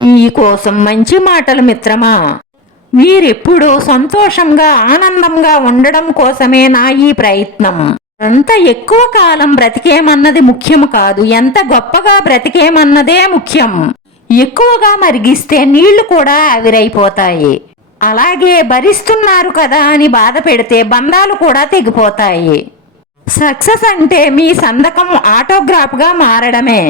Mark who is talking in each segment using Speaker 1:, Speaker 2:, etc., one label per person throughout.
Speaker 1: మీకోసం మంచి మాటలు మిత్రమా? మీరెప్పుడూ సంతోషంగా ఆనందంగా ఉండడం కోసమే నా ఈ ప్రయత్నం. ఎంత ఎక్కువ కాలం బ్రతికేమన్నది ముఖ్యం కాదు. ఎంత గొప్పగా బ్రతికేమన్నదే ముఖ్యం. ఎక్కువగా మరిగిస్తే నీళ్ళు కూడా ఆవిరైపోతాయి. అలాగే భరిస్తున్నారు కదా అని బాధ పెడితే బంధాలు కూడా తెగిపోతాయి. సక్సెస్ అంటే మీ సంతకం ఆటోగ్రాఫ్గా మారడమే.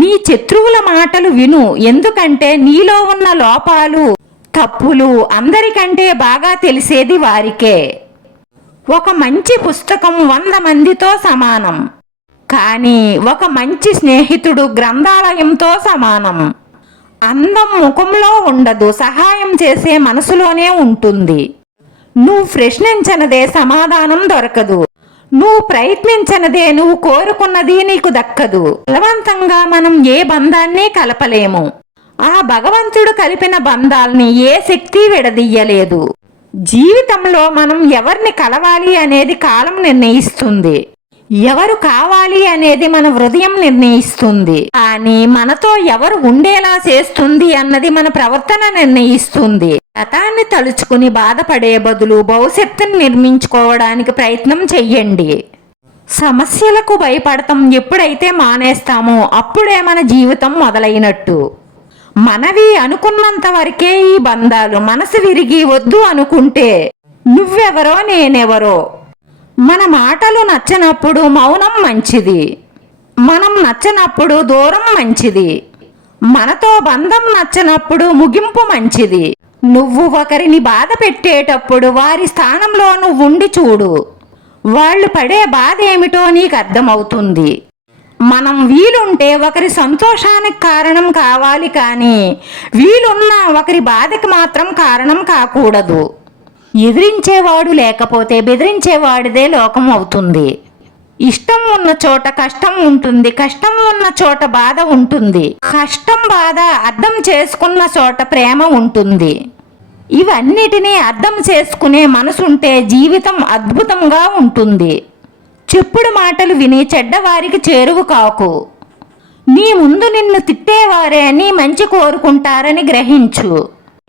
Speaker 1: నీ శత్రువుల మాటలు విను. ఎందుకంటే నీలో ఉన్న లోపాలు తప్పులు అందరికంటే బాగా తెలిసేది వారికే. ఒక మంచి పుస్తకం వంద మందితో సమానం. కానీ ఒక మంచి స్నేహితుడు గ్రంథాలయంతో సమానం. అందం ముఖంలో ఉండదు సహాయం చేసే మనసులోనే ఉంటుంది. నువ్వు ప్రశ్నించనదే సమాధానం దొరకదు. నువ్వు ప్రయత్నించినదే నువ్వు కోరుకున్నది నీకు దక్కదు. బలవంతంగా మనం ఏ బంధాన్ని కలపలేము. ఆ భగవంతుడు కలిపిన బంధాల్ని ఏ శక్తి విడదీయలేదు. జీవితంలో మనం ఎవరిని కలవాలి అనేది కాలం నిర్ణయిస్తుంది. ఎవరు కావాలి అనేది మన హృదయం నిర్ణయిస్తుంది. కానీ మనతో ఎవరు ఉండేలా చేస్తుంది అన్నది మన ప్రవర్తన నిర్ణయిస్తుంది. గతాన్ని తలుచుకుని బాధపడే బదులు భవిష్యత్తుని నిర్మించుకోవడానికి ప్రయత్నం చెయ్యండి. సమస్యలకు భయపడటం ఎప్పుడైతే మానేస్తామో అప్పుడే మన జీవితం మొదలైనట్టు. మనవి అనుకున్నంత వరకే ఈ బంధాలు మనసు విరిగి వద్దు అనుకుంటే నువ్వెవరో నేనెవరో మన మాటలు నచ్చనప్పుడు మౌనం మంచిది. మనం నచ్చనప్పుడు దూరం మంచిది. మనతో బంధం నచ్చనప్పుడు ముగింపు మంచిది. నువ్వు ఒకరిని బాధ పెట్టేటప్పుడు వారి స్థానంలో నువ్వు ఉండి చూడు. వాళ్ళు పడే బాధ ఏమిటో నీకు అర్థమవుతుంది. మనం వీలుంటే ఒకరి సంతోషానికి కారణం కావాలి కానీ వీలున్న ఒకరి బాధకి మాత్రం కారణం కాకూడదు. ఎదిరించేవాడు లేకపోతే బెదిరించేవాడిదే లోకం అవుతుంది ఇష్టం ఉన్న చోట కష్టం ఉంటుంది కష్టం ఉన్న చోట బాధ ఉంటుంది. కష్టం బాధ అర్థం చేసుకున్న చోట ప్రేమ ఉంటుంది. ఇవన్నిటినీ అర్థం చేసుకునే మనసుంటే జీవితం అద్భుతంగా ఉంటుంది. చెప్పుడు మాటలు విని చెడ్డవారికి చేరువు కాకు. నీ ముందు నిన్ను తిట్టేవారే నీ మంచి కోరుకుంటారని గ్రహించు.